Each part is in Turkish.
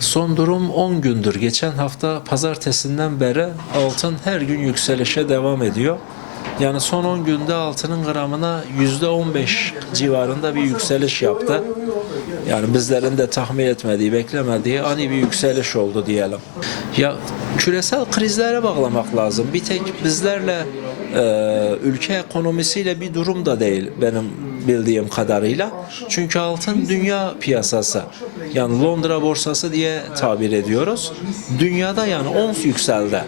Son durum 10 gündür. Geçen hafta pazartesinden beri altın her gün yükselişe devam ediyor. Yani son 10 günde altının gramına %15 civarında bir yükseliş yaptı. Yani bizlerin de tahmin etmediği, beklemediği ani bir yükseliş oldu diyelim. Ya küresel krizlere bağlamak lazım. Bir tek bizlerle e, ülke ekonomisiyle bir durum da değil benim bildiğim kadarıyla. Çünkü altın dünya piyasası. Yani Londra borsası diye tabir ediyoruz. Dünyada yani ons yükseldi.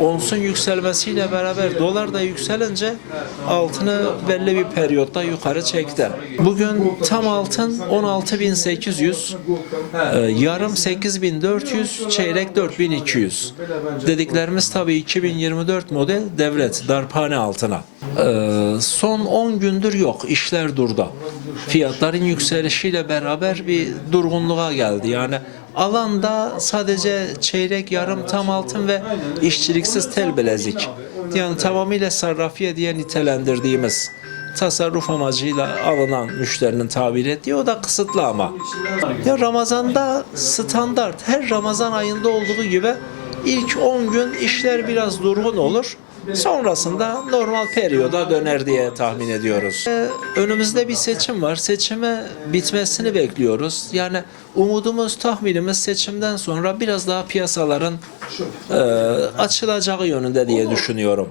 Onsun yükselmesiyle beraber dolar da yükselince altını belli bir periyotta yukarı çekti. Bugün tam altın 16.800, e, yarım 8.400, çeyrek 4.200. Dediklerimiz tabii 2024 model devlet darphane altına. E, Son 10 gündür yok, işler durdu. Fiyatların yükselişiyle beraber bir durgunluğa geldi. Yani alanda sadece çeyrek, yarım, tam altın ve işçiliksiz tel bilezik. Yani tamamıyla sarrafiye diye nitelendirdiğimiz tasarruf amacıyla alınan müşterinin tabir ettiği o da kısıtlı ama. Ya Ramazan'da standart her Ramazan ayında olduğu gibi ilk 10 gün işler biraz durgun olur. Sonrasında normal periyoda döner diye tahmin ediyoruz. Ee, Önümüzde bir seçim var. Seçime bitmesini bekliyoruz. Yani umudumuz, tahminimiz seçimden sonra biraz daha piyasaların e, açılacağı yönünde diye düşünüyorum.